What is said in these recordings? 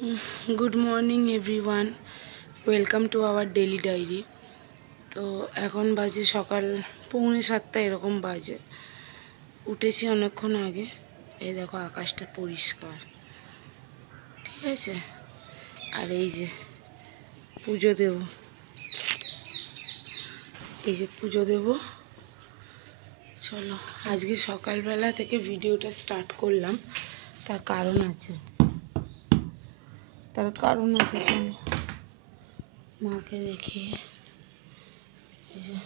Good morning everyone welcome to our daily diary. तो এখন বাজে সকাল 6:45 এরকম বাজে। উঠেছি অনেকক্ষণ আগে। এই দেখো আকাশটা পরিষ্কার, ঠিক আছে। আর এই যে পুজো দেব, এই যে পুজো দেব। চলো আজকে সকালবেলা থেকে ভিডিওটা স্টার্ট করলাম, তার কারণ আছে। চলো মাকে রেখে এই যে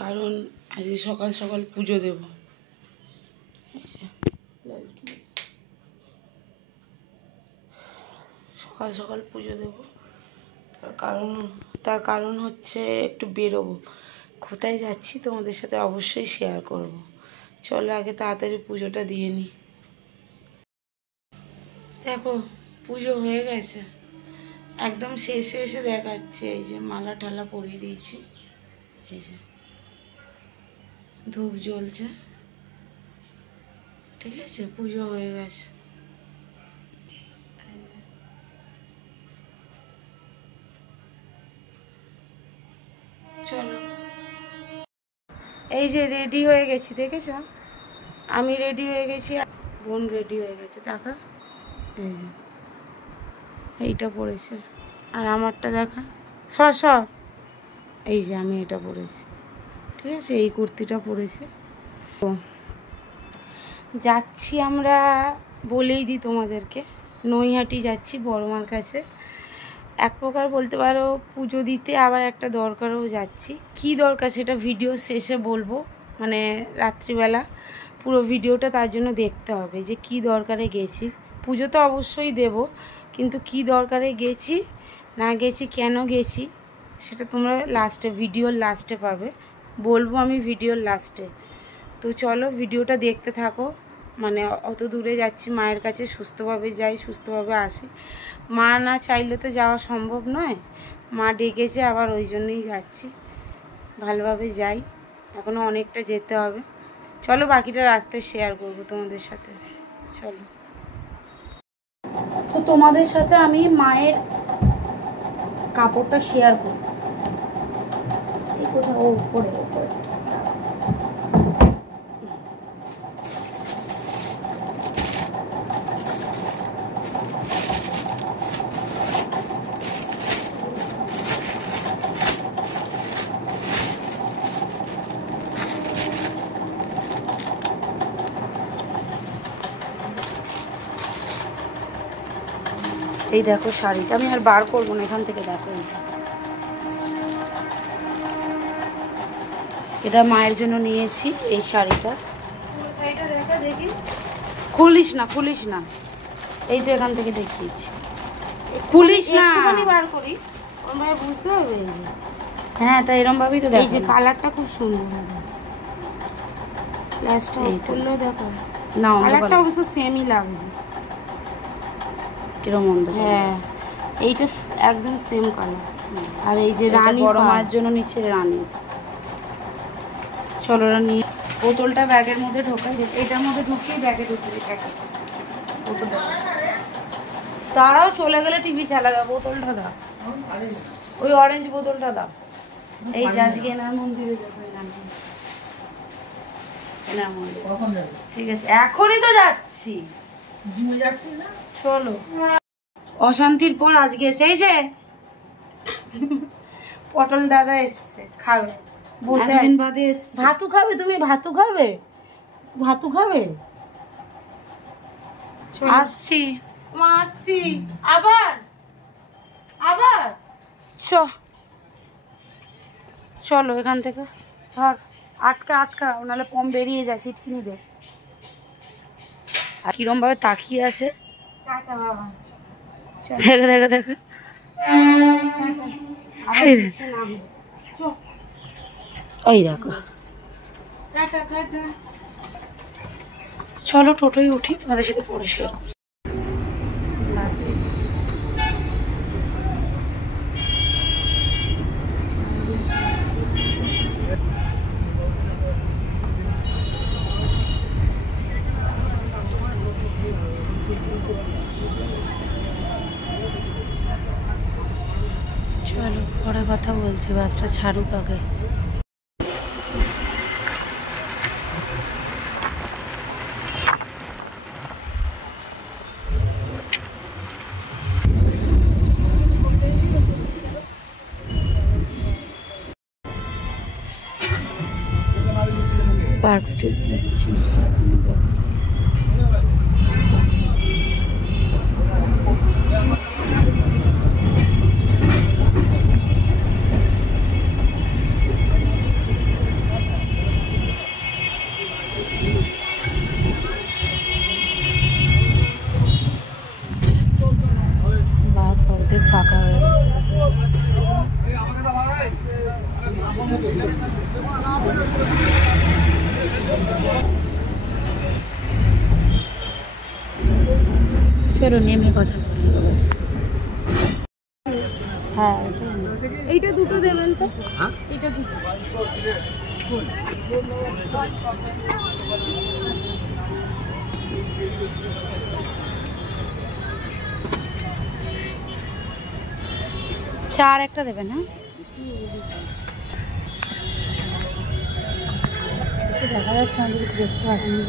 কারণ আজকে সকাল সকাল পুজো দেব। সকাল সকাল পুজো দেব, তার কারণ হচ্ছে একটু বেরোবো। কোথায় যাচ্ছি তোমাদের সাথে অবশ্যই শেয়ার করব। চলো আগে তাড়াতাড়ি পুজোটা দিয়ে নিই। দেখো পুজো হয়ে গেছে, একদম শেষে এসে দেখাচ্ছে। এই যে মালা টালা পরিয়ে দিয়েছি, এই যে ধূপ জ্বলছে, ঠিক আছে। পুজো হয়ে গেছে। চলো এই যে রেডি হয়ে গেছি, দেখেছো? আমি রেডি হয়ে গেছি, বোন রেডি হয়ে গেছে। দেখা এই যে এইটা পড়েছে, আর আমারটা দেখা সর এই যে আমি এটা পরেছি, ঠিক আছে। এই কুর্তিটা পরেছে। যাচ্ছি আমরা, বলেই দিই তোমাদেরকে, নৈহাটি যাচ্ছি বড়মার কাছে। এক প্রকার বলতে পারো পুজো দিতে, আবার একটা দরকারও যাচ্ছি। কি দরকার সেটা ভিডিও শেষে বলবো, মানে রাত্রিবেলা পুরো ভিডিওটা তার জন্য দেখতে হবে যে কি দরকারে গেছি। পুজো তো অবশ্যই দেব, কিন্তু কি দরকারে গেছি না গেছি, কেন গেছি, সেটা তোমরা লাস্টে, ভিডিওর লাস্টে পাবে, বলবো আমি ভিডিওর লাস্টে। তো চলো ভিডিওটা দেখতে থাকো। মানে অত দূরে যাচ্ছি মায়ের কাছে, সুস্থভাবে যাই সুস্থভাবে আসি। মা না চাইলে তো যাওয়া সম্ভব নয়, মা ডেকেছে আবার, ওই জন্যই যাচ্ছি। ভালোভাবে যাই, এখনও অনেকটা যেতে হবে। চলো বাকিটা রাস্তায় শেয়ার করবো তোমাদের সাথে। চলো, তো তোমাদের সাথে আমি মায়ের কাপড়টা শেয়ার করব। এই কোথাও উপরে এই দেখো শাড়িটা, আমি আর বার করবো না, এখান থেকে দেখো। এই যে এটা মায়ের জন্য নিয়েছি, এই শাড়িটা। শাড়িটা দেখা দেখি, খুলিস না, এই তো এখান থেকে দেখিয়েছি। খুলিস না, বার করি, ওরমভাবে বুঝতে হবে। এই যে হ্যাঁ, তা এরম ভাবেই তো। এই যে কালারটা খুব সুন্দর, ফ্ল্যাশটা এই করলেও দেখো না, কালারটা অবশ্য সেমই লাগছে। কিরম মন্দ? হ্যাঁ, এইটা একদম সেম কালার। আর এই যে রানী, বড় মায়ের জন্য নিচ্ছে রানী। চলো রানী, বোতলটা ব্যাগের মধ্যে ঢোকাই, এটার মধ্যে ঢুকিয়ে ব্যাগে ঢুকিয়ে বোতলটা। তারাও চলে গেলে টিভি চালাবে। বোতলটা দাও, ওই অরেঞ্জ বোতলটা দাও। এই যে আজকে এনার মন্দিরে যাবো, এনার মন্দির। ঠিক আছে, এখনই তো যাচ্ছি। চলো, অশান্তির পর আজকে সেই যে পটল দাদা এসছে, খাবে বসে। ভাতু খাবে? তুমি ভাতু খাবে? আসছি আবার চলো এখান থেকে ধর, আটকা নাহলে পম বেরিয়ে যায়, ছিটকিনি দে। আর কিরম ভাবে তাকিয়ে আছে, দেখো ওই দেখো। চলো টোটোয় উঠি, তোমাদের সাথে পরে শেয়ার করছি। কথা বলছি, বাসটা ছাড়ুক আগে। পার্ক স্ট্রিট যাচ্ছি। বাস অর্ধেক ফাঁকা হয়ে গেছে। চলো নেমে কথা বলি। হ্যাঁ এইটা দুটো দেবেন তো। এইটা দুটো। চার একটা দেবেন। হ্যাঁ কিছু দেখা যাচ্ছে, আমি দেখতে পাচ্ছি।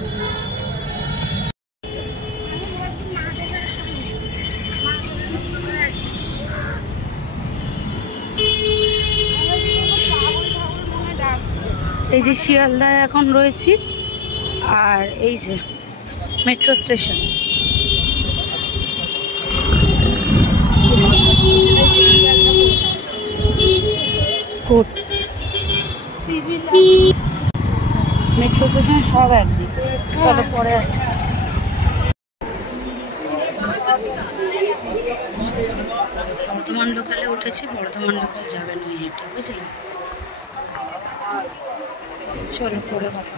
এই যে শিয়ালদায় এখন রয়েছি, আর এই যে মেট্রো স্টেশন। মেট্রো স্টেশন সব একদিক। চলো পরে আসি। বর্ধমান লোকালে উঠেছি, বর্ধমান লোকাল যাবে নৈহাটি, বুঝলেন? চলো পরে কথা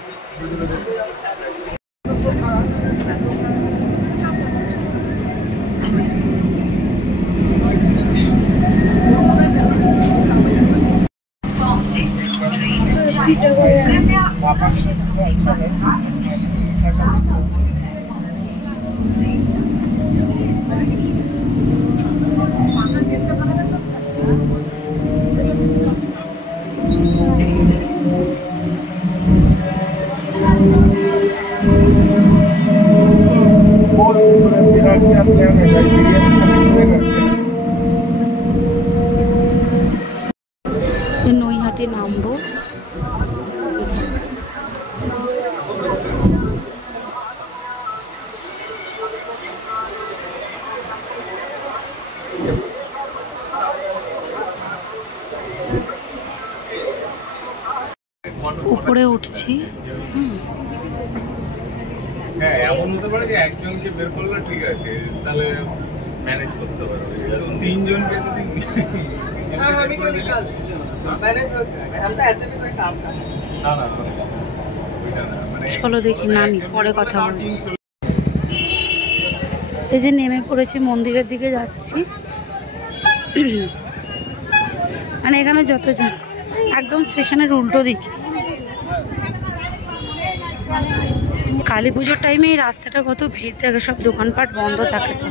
নৈহাটি নামবো। উপরে উঠছি। হ্যাঁ এমন হতে পারে যে একজনকে বের করলে ঠিক আছে, তাহলে ম্যানেজ করতে পারবে। তিনজনকে যদি আমি তো নিকাল ম্যানেজ होता है, हम तो ऐसे भी कोई काम कर না না চলো দেখি নামি, পরে কথা বলছি। এই যে নেমে পড়েছি, মন্দিরের দিকে যাচ্ছি। মানে এখানে যতজন একদম স্টেশনের উল্টো দিকে। কালী পুজোর টাইমে এই রাস্তাটা কত ভিড় থাকে, সব দোকানপাট বন্ধ থাকে। তো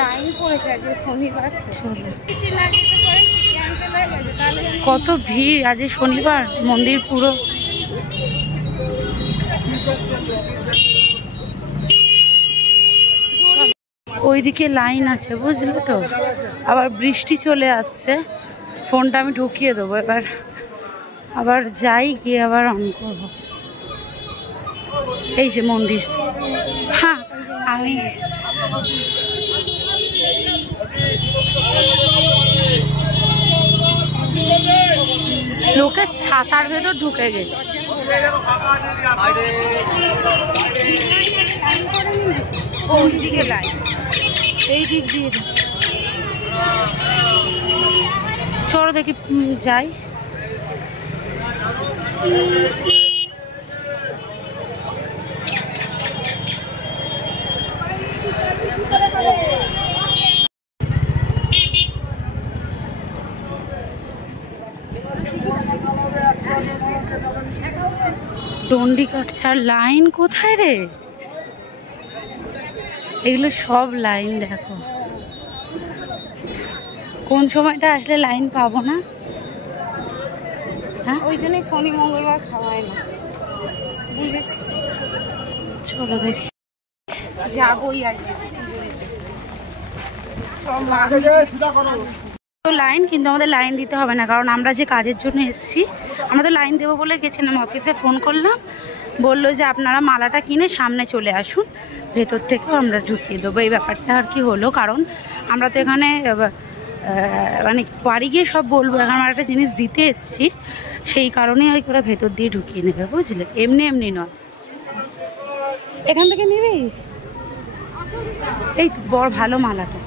লাইন পড়েছে আজকে শনিবার। কত ভিড় আজ শনিবার, মন্দির পুরো। ওইদিকে লাইন আছে, বুঝলে তো। আবার বৃষ্টি চলে আসছে, ফোনটা আমি ঢুকিয়ে দেবো এবার। আবার যাই, গিয়ে আবার অন করবো। এই যে মন্দির। হ্যাঁ আমি লোকের ছাতার ভেতর ঢুকে গেছে। কোন দিকে লাইন? এই দিক দিয়ে। চলো দেখি যাই। ডন্ডি কাটছে। আর লাইন কোথায় রে? এগুলো সব লাইন দেখো, কোন সময়টা আসলে লাইন পাবো না। হ্যাঁ, ওই জন্যই শনি মঙ্গলবার খাওয়ায় না, বুঝেছি। চলো দেখি, যাবোই আজকে লাইন, কিন্তু আমাদের লাইন দিতে হবে না, কারণ আমরা যে কাজের জন্য এসেছি, আমরা তো লাইন দেবো বলে গেছিলাম। অফিসে ফোন করলাম, বললো যে আপনারা মালাটা কিনে সামনে চলে আসুন, ভেতর থেকেও আমরা ঢুকিয়ে দেবো। এই ব্যাপারটা আর কি হলো, কারণ আমরা তো এখানে মানে বাড়ি গিয়ে সব বলবো, এখন আমরা একটা জিনিস দিতে এসেছি, সেই কারণেই আর কি ওরা ভেতর দিয়ে ঢুকিয়ে নেবে, বুঝলে, এমনি এমনি নয়। এখান থেকে নেবেই, এই তো বড় ভালো মালাটা।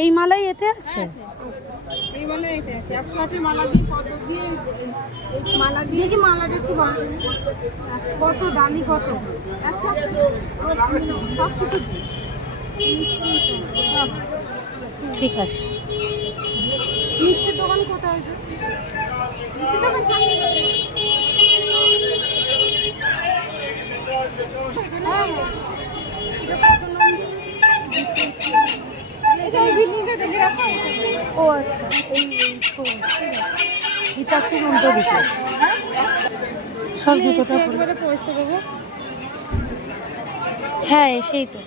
এই মালাই এতে আছে, কত দামি, কত ঠিক আছে। মিষ্টির দোকান কোথায় আছে? ও আচ্ছা, এই উল্টো দিকে সব জুতোটা পয়সা দেবো। হ্যাঁ, সেই তো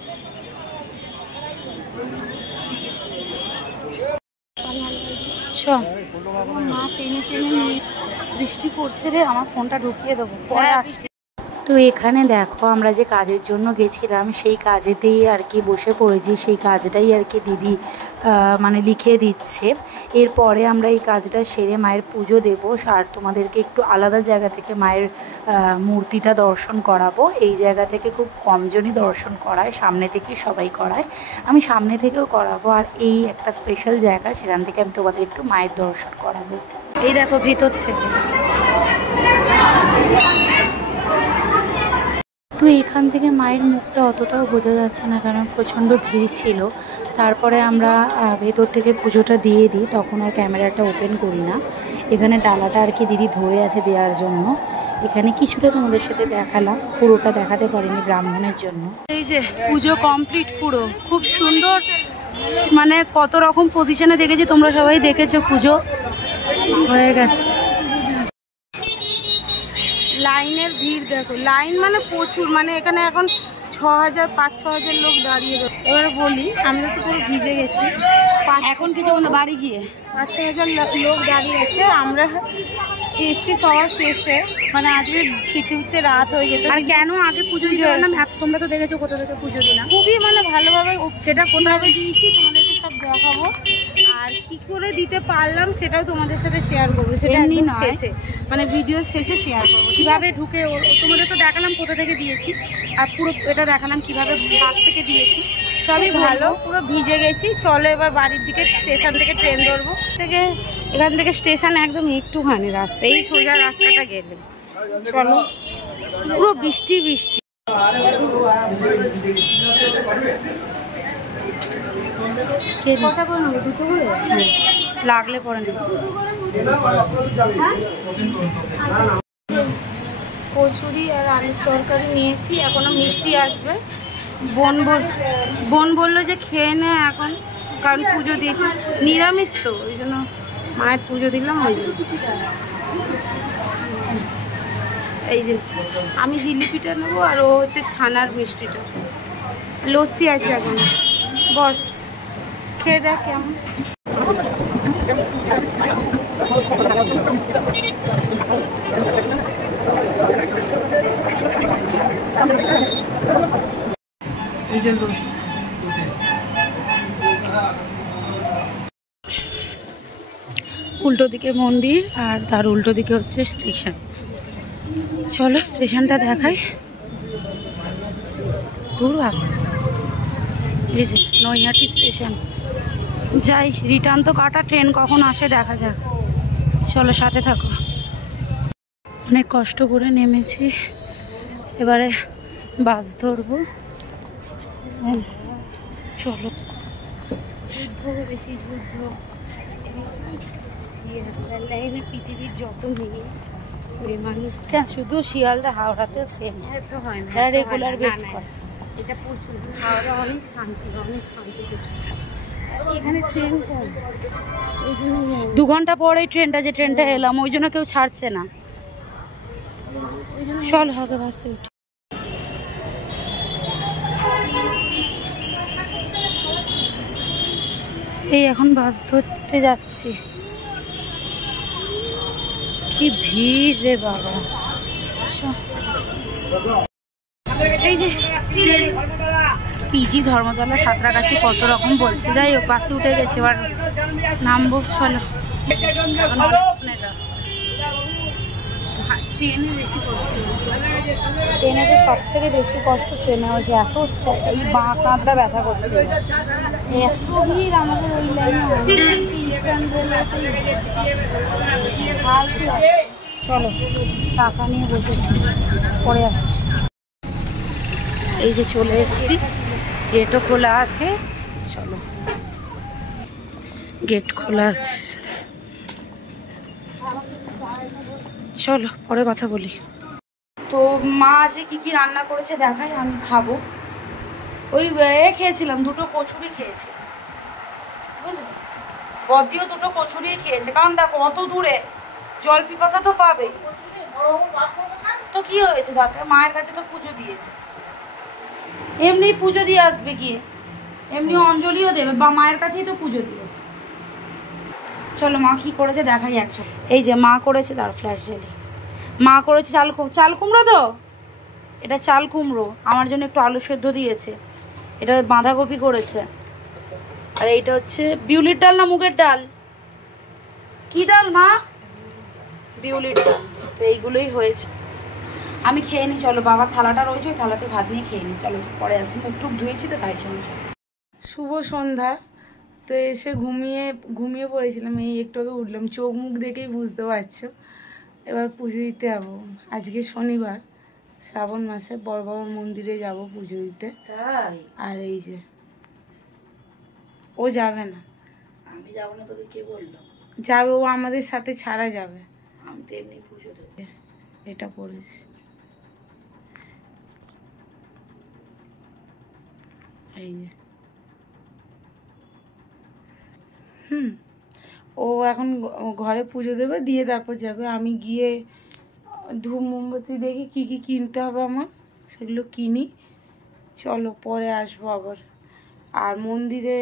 বৃষ্টি পড়ছে রে, আমার ফোনটা ঢুকিয়ে দেবো, পরে আসছি। তো এখানে দেখো, আমরা যে কাজের জন্য গেছিলাম সেই কাজেতেই আর কি বসে পড়েছি, সেই কাজটাই আর কি দিদি মানে লিখে দিচ্ছে। এরপরে আমরা এই কাজটা সেরে মায়ের পুজো দেবো, আর তোমাদেরকে একটু আলাদা জায়গা থেকে মায়ের মূর্তিটা দর্শন করাবো। এই জায়গা থেকে খুব কমজনই দর্শন করায়, সামনে থেকে সবাই করায়, আমি সামনে থেকেও করাবো। আর এই একটা স্পেশাল জায়গা, সেখান থেকে আমি তোমাদের একটু মায়ের দর্শন করাবো। এই দেখো ভিতর থেকে। তো এখান থেকে মায়ের মুখটা অতটাও বোঝা যাচ্ছে না, কারণ প্রচণ্ড ভিড় ছিল। তারপরে আমরা ভেতর থেকে পুজোটা দিয়ে দিই, তখন আর ক্যামেরাটা ওপেন করি না। এখানে ডালাটা আর কি দিদি ধরে আছে দেওয়ার জন্য, এখানে কিছুটা তোমাদের সাথে দেখালাম, পুরোটা দেখাতে পারিনি ব্রাহ্মণের জন্য। এই যে পুজো কমপ্লিট পুরো, খুব সুন্দর, মানে কত রকম পজিশনে দেখেছি, তোমরা সবাই দেখেছো, পুজো হয়ে গেছে। লাইনের ভিড় দেখো, লাইন মানে প্রচুর, মানে এখানে এখন 5-6 হাজার লোক দাঁড়িয়ে রয়েছে। এবারে বলি, আমরা তো পুরো ভিজে গেছি, এখন কিছু বাড়ি গিয়ে 5-6 হাজার লোক দাঁড়িয়ে আছে। আমরা এসছি সবার শেষে, মানে আজকে ফিরতে রাত হয়ে যেত। আর কেন আগে পুজো দিতে পারলাম, তোমরা তো দেখেছো কোথা থেকে পুজো দিলাম, খুবই মানে ভালোভাবে, সেটা কোথাভাবে দিয়েছি তোমাদেরকে সব দেখাবো। আর কি করে দিতে পারলাম সেটাও তোমাদের সাথে শেয়ার করবো, সেটা একদম শেষে, মানে ভিডিওর শেষে শেয়ার করবো। কীভাবে ঢুকে তোমাদের তো দেখালাম কোথা থেকে দিয়েছি, আর পুরো এটা দেখালাম কীভাবে ভাগ থেকে দিয়েছি, সবই ভালো। পুরো ভিজে গেছি, চলো এবার বাড়ির দিকে, স্টেশন থেকে ট্রেন ধরবো। এখান থেকে স্টেশন একদম একটুখানি রাস্তা, এই সোজা রাস্তাটা গেলে চলো। পুরো বৃষ্টি বৃষ্টি। লাগলে পরে নেব। কচুরি আর আলুর তরকারি নিয়েছি, এখনো মিষ্টি আসবে। বোন বললো যে খেয়ে নে এখন, কারণ পুজো দিয়েছি, নিরামিষ তো, ওই জন্য মায়ের পুজো দিলাম। ওই জন্য এই যে আমি জিলিপিটা নেবো, আর ও হচ্ছে ছানার মিষ্টিটা। লস্যি আছে এখন, বস খেয়ে দেখ কেমন। এই যে লস্যি, উল্টো দিকে মন্দির, আর তার উল্টো দিকে হচ্ছে স্টেশন। চলো স্টেশনটা দেখাই। এই যে নৈহাটি স্টেশন, যাই, রিটার্ন তো কাটা, ট্রেন কখন আসে দেখা যাক, চলো সাথে থাকো। অনেক কষ্ট করে নেমেছি, এবারে বাস ধরবো, চলো। থেকে বেশি যুদ্ধ শিয়ালদার লাইনে পৃথিবীর যত মেয়ে মানুষ শুধু শিয়ালদা হাওড়াতে সেম এত হয় না, রেগুলার বেস করে। এটা প্রচুর হাওড়া অনেক শান্তি এখানে ট্রেন কম, এই জন্য 2 ঘন্টা পরে ট্রেনটা যে ট্রেনটা এলাম ওই জন্য কেউ ছাড়ছে না। চল হবে বাসে উঠে। এই এখন বাস ধরতে যাচ্ছি। কি ভিড় রে বাবা। এই যে পিজি ধর্মতলা সাঁতরাগাছি কত রকম বলছে, যাই হোক বাসে উঠে গেছে, এবার নামবো। চলো এখন অনেকক্ষণের রাস্তা। ট্রেনে বেশি কষ্ট, ট্রেনেতে সব থেকে বেশি কষ্ট ট্রেনে হচ্ছে, এত এই বাঁ কাঁধটা ব্যথা করছে, এত ভিড় আমাদের ওই লাইনে। চলো টাকা নিয়ে বসেছি, পরে আসছি। এই যে চলে এসেছি, গেটও খোলা আছে। চলো গেট খোলা আছে, চলো পরে কথা বলি। তো মা আজকে কি কি রান্না করেছে দেখাই, আমি খাবো। ওই খেয়েছিলাম, 2টো কচুরি খেয়েছি, বুঝলি? বদিও 2টো কচুরি খেয়েছে, কারণ দেখো অত দূরে জল পিপাসা তো পাবে। তো কি হয়েছে দাদা, মায়ের কাছে তো পুজো দিয়েছে, এমনি পুজো দিয়ে আসবে গিয়ে, এমনি অঞ্জলিও দেবে, বা মায়ের কাছেই তো পুজো দিয়েছে। চলো মা কি করেছে দেখাই একসাথে। এই যে মা করেছে, তার ফ্ল্যাশ জেলি মা করেছে চাল কুমড়ো, তো এটা চাল কুমড়ো, আমার জন্য একটু আলু সেদ্ধ দিয়েছে। এটা বাঁধাকপি করেছে, আর এইটা হচ্ছে বিউলির ডাল না মুগের ডাল, কি ডাল মা? বিউলির ডাল। তো এইগুলোই হয়েছে, আমি খেয়ে নিই। চলো বাবার থালাটা রয়েছে, ওই থালাতে ভাত নিয়ে খেয়ে নিই। চলো পরে আসি, মুখ টুক ধুয়েছি তো তাই জন্য। শুভ সন্ধ্যা। তো এসে ঘুমিয়ে পড়েছিলাম, এই একটু আগে উঠলাম, চোখ মুখ দেখেই বুঝতে পারছো। এবার পুজো দিতে যাবো, আজকে শনিবার, শ্রাবণ মাসে বড় বাবার মন্দিরে যাব পুজো দিতে। তাই? আর এই যে ও যাবে না। আমি যাবো না তোকে কে বললো? যাবে, ও আমাদের সাথে ছাড়া যাবে। আমি তো এমনি পুজো দেবো। এটা পড়েছি, এই যে ও এখন ঘরে পুজো দেবে, দিয়ে তারপর যাবে। আমি গিয়ে ধূপ মোমবাতি দেখি কি কি কিনতে হবে আমার, সেগুলো কিনি। চলো পরে আসবো আবার। আর মন্দিরে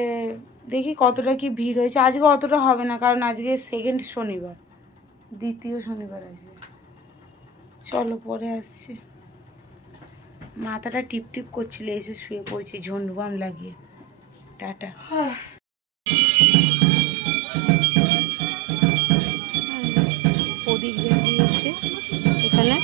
দেখি কতটা কি ভিড় হয়েছে। আজকে অতটা হবে না, কারণ আজকে সেকেন্ড শনিবার, দ্বিতীয় শনিবার আজকে। চলো পরে আসছি। মাথাটা টিপ টিপ করছিল, এসে শুয়ে পড়ছি ঝন্ডুবাম লাগিয়ে। টাটা। প্রদীপ জ্বালিয়েছে এখানে।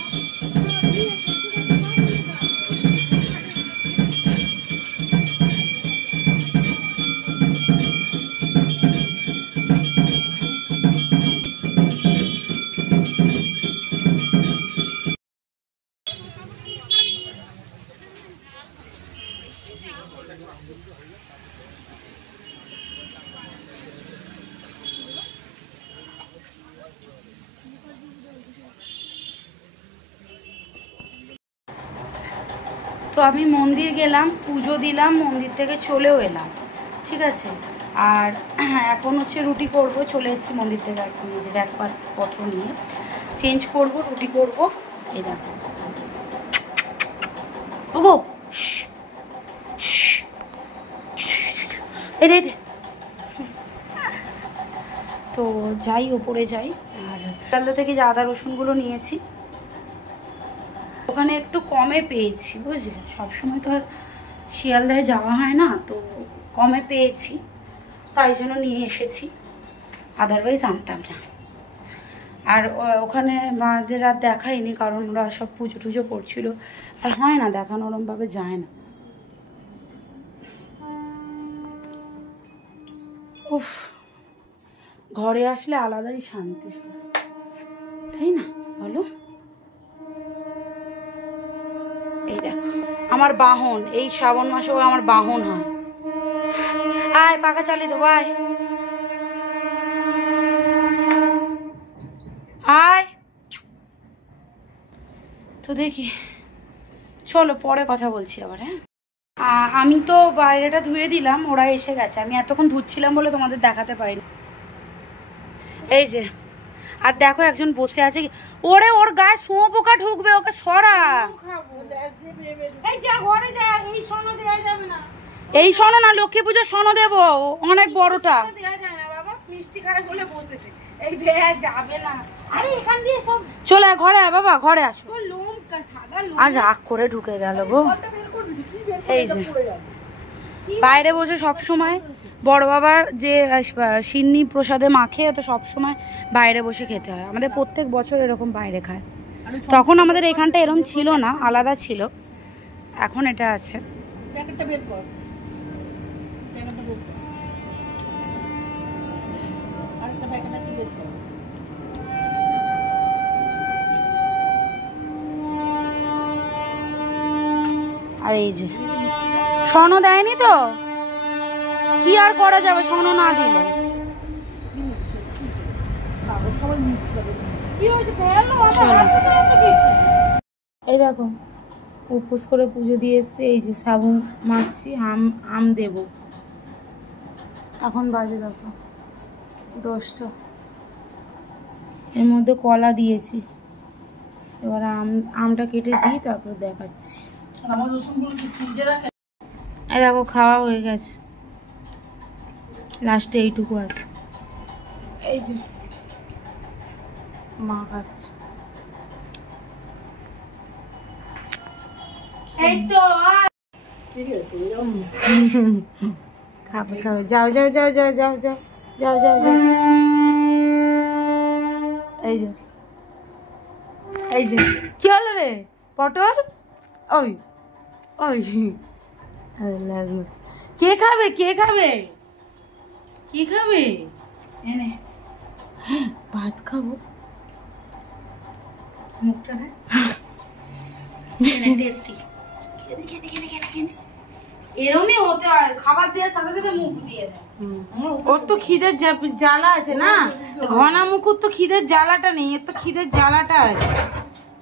তো আমি মন্দির গেলাম, পুজো দিলাম, মন্দির থেকে চলেও এলাম, ঠিক আছে। আর এখন হচ্ছে রুটি করব, চলে এসেছি মন্দির থেকে আর কি, যে ব্যাগপত্র নিয়ে চেঞ্জ করব, রুটি করব। এই দেখো ওগো, এই রে। তো যাই, ওপরে যাই। আর শিয়ালদা থেকে যে আদা রসুনগুলো নিয়েছি, ওখানে একটু কমে পেয়েছি, বুঝলে? সবসময় তো আর শিয়ালদায় যাওয়া হয় না, তো কমে পেয়েছি, তাই জন্য নিয়ে এসেছি, আদারওয়াইজ আনতাম না। আর ওখানে মাদের আর দেখাইনি, কারণ ওরা সব পুজো টুজো করছিল, আর হয় না দেখানো, ওরমভাবে যায় না। উফ, ঘরে আসলে আলাদাই শান্তি, তাই না বলো? এই দেখো আমার বাহন, এই শ্রাবণ মাসেও আমার বাহন হয়। আয় পাখা চালিয়ে দেবো, আয় আয়। তো দেখি, চলো পরে কথা বলছি আবার। হ্যাঁ, আমি তো বাইরেটা ধুয়ে দিলাম, ওরা এসে গেছে। আমি এতক্ষণ ধুচ্ছিলাম বলে তোমাদের দেখাতে পারিনি। এই যে, আর দেখো একজন বসে আছে। ওরে ওর গায়ে শুঁয়োপোকা ঢুকবে, ওকে সরা। এই শোনো না, লক্ষ্মী পুজোর শোনো দেবো, অনেক বড়টা। চলে ঘরে বাবা, ঘরে আসো। আর রাগ করে ঢুকে গেল গো। এই যে বাইরে বসে সব সময় বড় বাবার যে সিন্নি প্রসাদে মাখে, ওটা সব সময় বাইরে বসে খেতে হয়। আমাদের প্রত্যেক বছর এরকম বাইরে খায়। তখন আমাদের এখানটা এরকম ছিল না, আলাদা ছিল, এখন এটা আছে। আর এই যে স্বর্ণ দেয়নি তো, কি আর করা যাবে স্বর্ণ না দিলে। এই দেখো উপোস করে পুজো দিয়ে এসছে। এই যে সাবু মাখছি, আম দেব। এখন বাজে দেখো 10টা, এর মধ্যে কলা দিয়েছি। এবার আমটা কেটে দিই, তারপর দেখাচ্ছি। এই দেখো খাওয়া হয়ে গেছে, লাস্টে এইটুকু আছে। এই যে মা খাচ্ছে। এই তো খাবে খাবে, যাও যাও যাও যাও যাও যাও যাও যাও যাও। এই যে এই যে কি হলো রে পটল? ওই ওই কে খাবে, কে খাবে, কি খাবে? এনে ভাত খাবো, মুখটা দে টেস্টি। এরমই হতে হয়, খাবার দেওয়ার সাথে সাথে মুখ দিয়ে দেয়। ওর তো খিদের জ্বালা আছে না, ঘনা মুখুর তো খিদের জ্বালাটা নেই, এর তো খিদের জ্বালাটা আছে।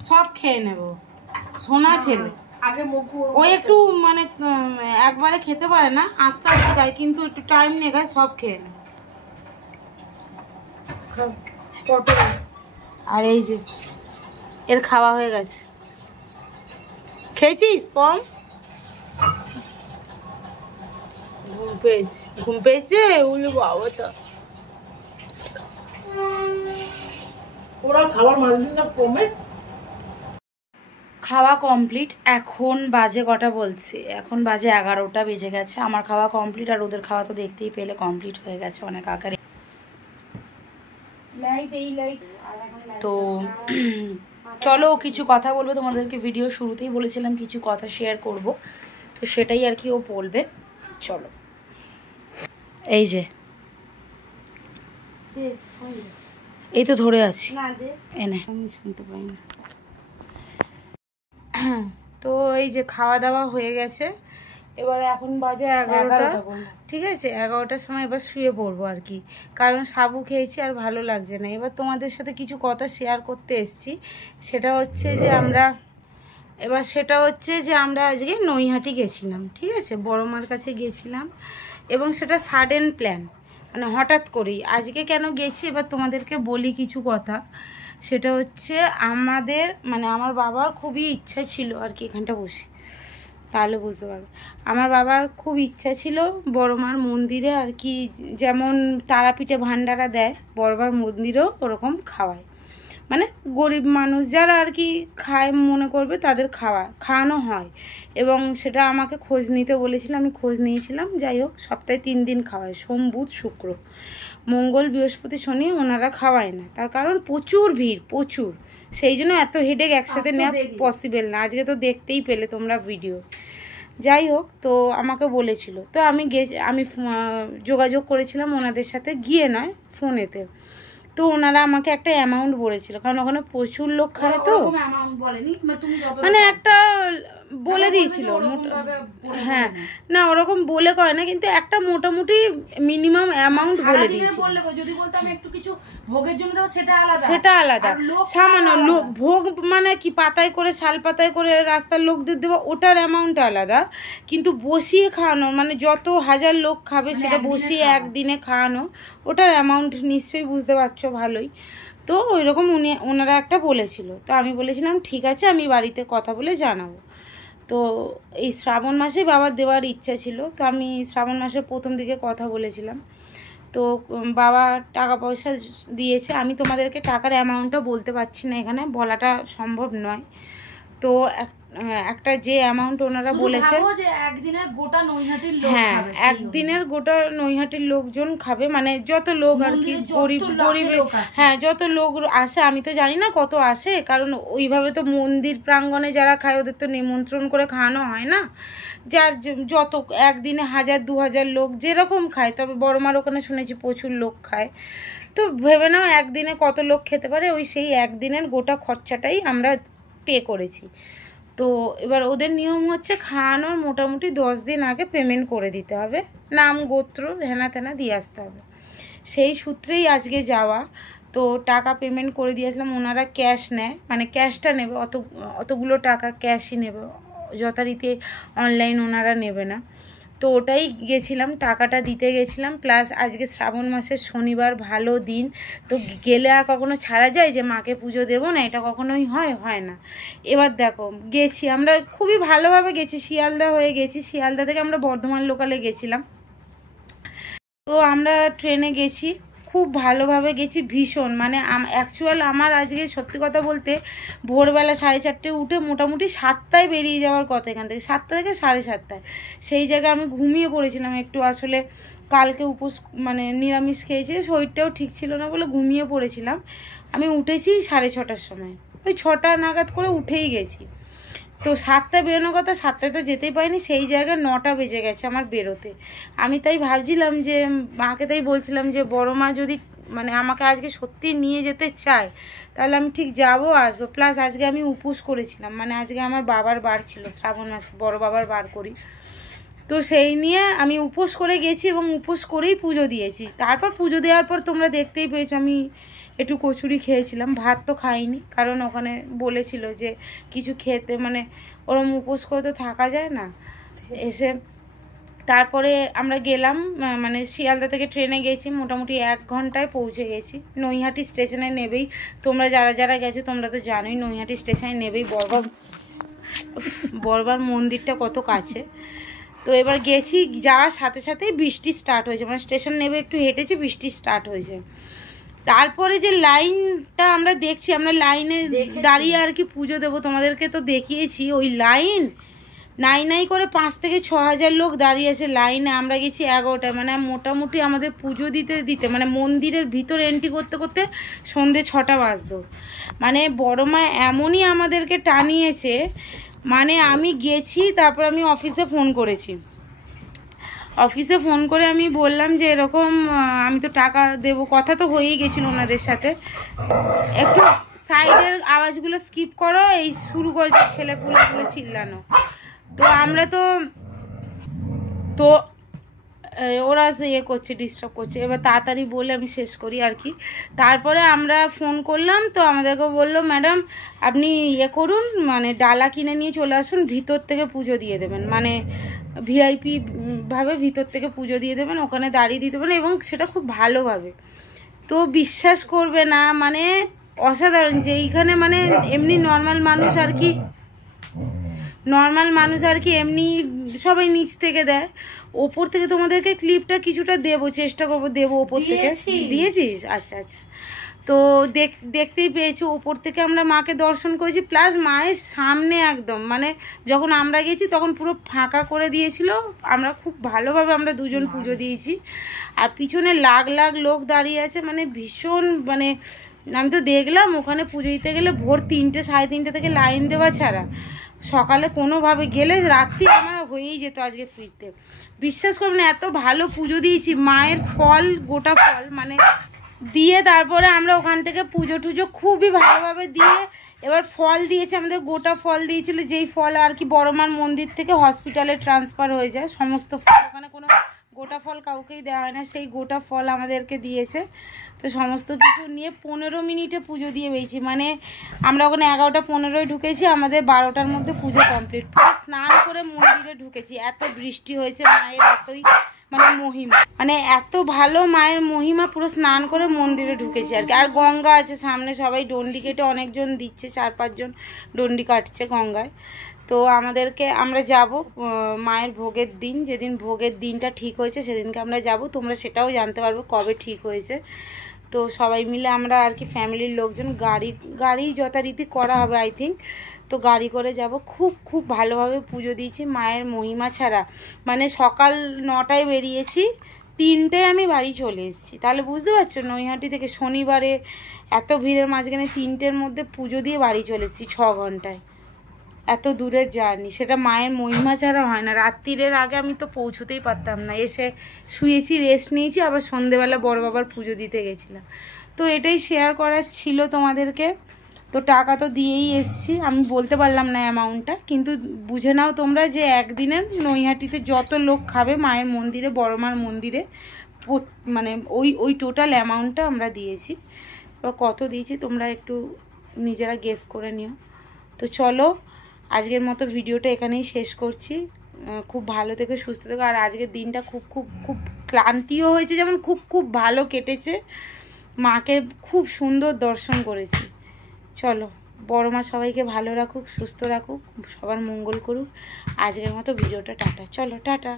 সব খেয়ে নেবো, সোনা ছেলে। ও একটু মানে একবারে খেতে পারে না, আস্তে আস্তে খায়, কিন্তু একটু টাইম নিয়ে খায়, সব খেয়ে নেয়। আর এই যে এর খাওয়া হয়ে গেছে। খেয়েছিস পম? ঘুম পেয়েছে উলি বাবা। তো ওরা খাবার মারবেন না কমে। খাওয়া কমপ্লিট। এখন বাজে কটা বলছি, এখন বাজে 11টা বেজে গেছে। আমার খাওয়া কমপ্লিট, আর ওদের খাওয়া তো দেখতেই পেলে কমপ্লিট হয়ে গেছে অনেক আকারে। তো চলো কিছু কথা বলবো তোমাদেরকে। ভিডিও শুরুতেই বলেছিলাম কিছু কথা শেয়ার করব, তো সেটাই আর কি ও বলবে। চলো। এই যে এই তো ধরে আছি, এনে আমি শুনতে পাই না। তো এই যে খাওয়া দাওয়া হয়ে গেছে, এবার এখন বাজে 11টা, ঠিক আছে? 11টার সময় এবার শুয়ে পড়বো আর কি, কারণ সাবু খেয়েছি আর ভালো লাগছে না। এবার তোমাদের সাথে কিছু কথা শেয়ার করতে এসছি। সেটা হচ্ছে যে আমরা আজকে নৈহাটি গেছিলাম, ঠিক আছে? বড় মার কাছে গেছিলাম, এবং সেটা সাডেন প্ল্যান, মানে হঠাৎ করেই। আজকে কেন গেছি এবার তোমাদেরকে বলি কিছু কথা। সেটা হচ্ছে আমাদের মানে আমার বাবার খুবই ইচ্ছা ছিল আর কি, এখানটা বসে তাহলে বুঝতে পারবে। আমার বাবার খুব ইচ্ছা ছিল বড়মার মন্দিরে আর কি, যেমন তারাপীঠে ভান্ডারা দেয়, বড়মার মন্দিরেও ওরকম খাওয়ায়। মানে গরিব মানুষ যারা আর কি খায় মনে করবে, তাদের খাওয়ানো হয়। এবং সেটা আমাকে খোঁজ নিতে বলেছিল, আমি খোঁজ নিয়েছিলাম। যাই হোক, সপ্তাহে 3 দিন খাওয়ায়, সোম বুধ শুক্র। মঙ্গল বৃহস্পতি শনি ওনারা খাওয়ায় না, তার কারণ প্রচুর ভিড়, প্রচুর। সেই জন্য এত হেডেক একসাথে নেওয়া পসিবল না। আজকে তো দেখতেই পেলে তোমরা ভিডিও। যাই হোক, তো আমাকে বলেছিল, তো আমি যোগাযোগ করেছিলাম ওনাদের সাথে, গিয়ে নয় ফোনেতে। তো ওনারা আমাকে একটা অ্যামাউন্ট বলেছিল, কারণ ওখানে প্রচুর লোক খায় তো, মানে একটা বলে দিয়েছিল। হ্যাঁ না ওরকম বলে করে না, কিন্তু একটা মোটামুটি মিনিমাম অ্যামাউন্ট বলে দিয়েছিল। সেটা আলাদা, সামান্য ভোগ মানে কি পাতায় করে শাল পাতায় করে রাস্তার লোকদের দেবো ওটার অ্যামাউন্ট আলাদা, কিন্তু বসিয়ে খাওয়ানো মানে যত হাজার লোক খাবে সেটা বসিয়ে একদিনে খাওয়ানো ওটার অ্যামাউন্ট নিশ্চয়ই বুঝতে পারছো ভালোই। তো ওই রকম ওনারা একটা বলেছিল, তো আমি বলেছিলাম ঠিক আছে আমি বাড়িতে কথা বলে জানাবো। তো এই শ্রাবণ মাসে বাবার দেওয়ার ইচ্ছা ছিল, তো আমি শ্রাবণ মাসের প্রথম দিকে কথা বলেছিলাম। তো বাবা টাকা পয়সা দিয়েছে, আমি তোমাদেরকে টাকার অ্যামাউন্টটা বলতে পারছি না, এখানে বলাটা সম্ভব নয়। তো একটা যে অ্যামাউন্ট ওনারা বলেছে হ্যাঁ একদিনের গোটা নৈহাটির লোকজন খাবে, মানে যত লোক আর কি গরিব হ্যাঁ যত লোক আসে, আমি তো জানি না কত আসে, কারণ ওইভাবে তো মন্দির প্রাঙ্গণে যারা খায় ওদের তো নিমন্ত্রণ করে খাওয়ানো হয় না, যার যত একদিনে 1000-2000 লোক যেরকম খায়, তবে বড়মার ওখানে শুনেছি প্রচুর লোক খায়। তো ভেবে নাও একদিনে কত লোক খেতে পারে, ওই সেই একদিনের গোটা খরচাটাই আমরা পে করেছি। তো এবার ওদের নিয়ম হচ্ছে খাওয়ানোর মোটামুটি 10 দিন আগে পেমেন্ট করে দিতে হবে, নাম গোত্র হেনা তেনা দিয়ে আসতে হবে। সেই সূত্রেই আজকে যাওয়া। তো টাকা পেমেন্ট করে দিয়েছিলাম, ওনারা ক্যাশ নেয়, মানে ক্যাশটা নেবে, অতগুলো টাকা ক্যাশই নেবে, যথারীতি অনলাইন ওনারা নেবে না। তো ওটাই গেছিলাম, টাকাটা দিতে গেছিলাম। প্লাস আজকে শ্রাবণ মাসের শনিবার, ভালো দিন, তো গেলে আর কখনো ছাড়া যায় যে মাকে পুজো দেবো না, এটা কখনোই হয় না। এবার দেখো গেছি আমরা খুবই ভালোভাবে গেছি, শিয়ালদা হয়ে গেছি, শিয়ালদা থেকে আমরা বর্ধমান লোকালে গেছিলাম। তো আমরা ট্রেনে গেছি, খুব ভালোভাবে গেছি, ভীষণ মানে অ্যাকচুয়াল আমার আজকে সত্যি কথা বলতে ভোরবেলা 4:30 উঠে মোটামুটি 7টায় বেরিয়ে যাওয়ার কথা, এখান থেকে 7টা থেকে 7:30। সেই জায়গায় আমি ঘুমিয়ে পড়েছিলাম একটু, আসলে কালকে উপোস মানে নিরামিষ খেয়েছি, শরীরটাও ঠিক ছিল না বলে ঘুমিয়ে পড়েছিলাম। আমি উঠেছি 6:30টার সময়, ওই 6টা নাগাদ করে উঠেই গেছি। তো 7টায় বেরোনোর কথা, 7টায় তো যেতেই পারিনি, সেই জায়গায় 9টা বেজে গেছে আমার বেরোতে। আমি তাই ভাবছিলাম যে মাকে তাই বলছিলাম যে বড় মা যদি মানে আমাকে আজকে সত্যি নিয়ে যেতে চায় তাহলে আমি ঠিক যাবো আসবো। প্লাস আজকে আমি উপোস করেছিলাম, মানে আজকে আমার বাবার বার ছিল, শ্রাবণ মাসে বড় বাবার বার করি, তো সেই নিয়ে আমি উপোস করে গেছি এবং উপোস করেই পুজো দিয়েছি। তারপর পুজো দেওয়ার পর তোমরা দেখতেই পেয়েছো আমি একটু কচুরি খেয়েছিলাম, ভাত তো খাইনি, কারণ ওখানে বলেছিল যে কিছু খেতে মানে ওরম উপোস করে তো থাকা যায় না। এসে তারপরে আমরা গেলাম, মানে শিয়ালদা থেকে ট্রেনে গেছি, মোটামুটি 1 ঘন্টায় পৌঁছে গেছি। নৈহাটি স্টেশনে নেবেই, তোমরা যারা যারা গেছো তোমরা তো জানোই নৈহাটি স্টেশনে নেবেই বড়বার মন্দিরটা কত কাছে। তো এবার গেছি, যাওয়ার সাথে সাথেই বৃষ্টি স্টার্ট হয়েছে, মানে স্টেশন নেবে একটু হেঁটেছি, বৃষ্টি স্টার্ট হয়েছে। তারপরে যে লাইনটা আমরা দেখছি, আমরা লাইনে দাঁড়িয়ে আর কি পুজো দেবো, তোমাদেরকে তো দেখিয়েছি ওই লাইন, নাই করে 5 থেকে 6 হাজার লোক দাঁড়িয়ে আছে লাইনে। আমরা গেছি 11টায়, মানে মোটামুটি আমাদের পুজো দিতে মানে মন্দিরের ভিতরে এন্ট্রি করতে করতে সন্ধ্যে 6টা বাজতো। মানে বড় মা এমনই আমাদেরকে টানিয়েছে, মানে আমি গেছি, তারপর আমি অফিসে ফোন করেছি, অফিসে ফোন করে আমি বললাম যে এরকম আমি তো টাকা দেবো, কথা তো হয়েই গেছিলো ওনাদের সাথে, একটু সাইডের আওয়াজগুলো স্কিপ করো, এই শুরু করেছে ছেলেপুলেগুলো চিল্লানো। তো আমরা তো ওরা করছে, ডিস্টার্ব করছে, এবার তাড়াতাড়ি বলে আমি শেষ করি আর কি। তারপরে আমরা ফোন করলাম, তো আমাদেরকে বললো ম্যাডাম আপনি করুন, মানে ডালা কিনে নিয়ে চলে আসুন, ভিতর থেকে পুজো দিয়ে দেবেন, মানে ভিআইপি ভাবে ভিতর থেকে পুজো দিয়ে দেবেন, ওখানে দাঁড়িয়ে দিয়ে দেবেন, এবং সেটা খুব ভালোভাবে। তো বিশ্বাস করবে না, মানে অসাধারণ, যে এইখানে মানে এমনি নর্মাল মানুষ আর কি এমনি সবাই নিচ থেকে দেয়, ওপর থেকে তোমাদেরকে ক্লিপটা কিছুটা দেবো, চেষ্টা করবো দেবো, ওপর থেকে দিয়েছিস? আচ্ছা, তো দেখতেই পেয়েছি ওপর থেকে আমরা মাকে দর্শন করেছি, প্লাস মায়ের সামনে একদম, মানে যখন আমরা গেছি তখন পুরো ফাঁকা করে দিয়েছিল, আমরা খুব ভালোভাবে আমরা দুজন পুজো দিয়েছি। আর পিছনে লাখ লোক দাঁড়িয়ে আছে, মানে ভীষণ, মানে আমি তো দেখলাম ওখানে পুজো দিতে গেলে ভোর 3টে 3:30 থেকে লাইন দেওয়া ছাড়া সকালে কোনোভাবে গেলে রাত্রি আমার হয়েই যেত আজকে ফিরতে। বিশ্বাস করবেন এত ভালো পুজো দিয়েছি, মায়ের ফল, গোটা ফল, মানে দিয়ে তারপরে আমরা ওখান থেকে পুজো টুজো খুবই ভালোভাবে দিয়ে এবার ফল দিয়েছে আমাদের, গোটা ফল দিয়েছিল, যেই ফল আর কি বড়মার মন্দির থেকে হসপিটালে ট্রান্সফার হয়ে যায় সমস্ত ফল, ওখানে কোনো গোটা ফল কাউকেই দেওয়া হয় না, সেই গোটা ফল আমাদেরকে দিয়েছে। তো সমস্ত কিছু নিয়ে 15 মিনিটে পুজো দিয়ে বেরিয়েছি, মানে আমরা ওখানে 11:15 ঢুকেছি, আমাদের 12টার মধ্যে পুজো কমপ্লিট। পুরো স্নান করে মন্দিরে ঢুকেছি, এত বৃষ্টি হয়েছে, মায়ের এতই মানে মহিমা, মানে এত ভালো মায়ের মহিমা, পুরো স্নান করে মন্দিরে ঢুকেছি আর কি। আর গঙ্গা আছে সামনে, সবাই ডন্ডি কেটে অনেকজন দিচ্ছে, 4-5 জন ডন্ডি কাটছে গঙ্গায়। তো আমরা যাব মায়ের ভোগের দিন, যেদিন ভোগের দিনটা ঠিক হয়েছে সেদিনকে আমরা যাব, তোমরা সেটাও জানতে পারবো কবে ঠিক হয়েছে। তো সবাই মিলে আমরা আর কি ফ্যামিলির লোকজন গাড়ি যথারীতি করা হবে আই থিঙ্ক, তো গাড়ি করে যাব। খুব ভালোভাবে পুজো দিয়েছি, মায়ের মহিমা ছাড়া মানে সকাল 9টায় বেরিয়েছি, 3টায় আমি বাড়ি চলে এসেছি। তাহলে বুঝতে পারছো নৈহাটি থেকে শনিবারে এত ভিড়ের মাঝখানে 3টের মধ্যে পুজো দিয়ে বাড়ি চলে এসেছি 6 ঘন্টায়। এত দূরের জার্নি, সেটা মায়ের মহিমা ছাড়া হয় না। রাত্রিরের আগে আমি তো পৌঁছতেই পারতাম না, এসে শুয়েছি, রেস্ট নিয়েছি, আবার সন্ধেবেলা বড় বাবার পুজো দিতে গেছিলাম। তো এটাই শেয়ার করার ছিল তোমাদেরকে। তো টাকা তো দিয়েই এসছি, আমি বলতে পারলাম না অ্যামাউন্টটা, কিন্তু বুঝে নাও তোমরা যে একদিনের নৈহাটিতে যত লোক খাবে মায়ের মন্দিরে, বড়মার মন্দিরে, মানে ওই টোটাল অ্যামাউন্টটা আমরা দিয়েছি। এবার কত দিয়েছি তোমরা একটু নিজেরা গেস করে নিও। তো চলো আজকের মতো ভিডিওটা এখানেই শেষ করছি। খুব ভালো থেকো, সুস্থ থেকো। আর আজকের দিনটা খুব ক্লান্তিও হয়েছে, যেমন খুব ভালো কেটেছে, মাকে খুব সুন্দর দর্শন করেছি। চলো, বড় মা সবাইকে ভালো রাখুক, সুস্থ রাখুক, সবার মঙ্গল করুক। আজকের মতো ভিডিওটা টাটা, চলো টাটা।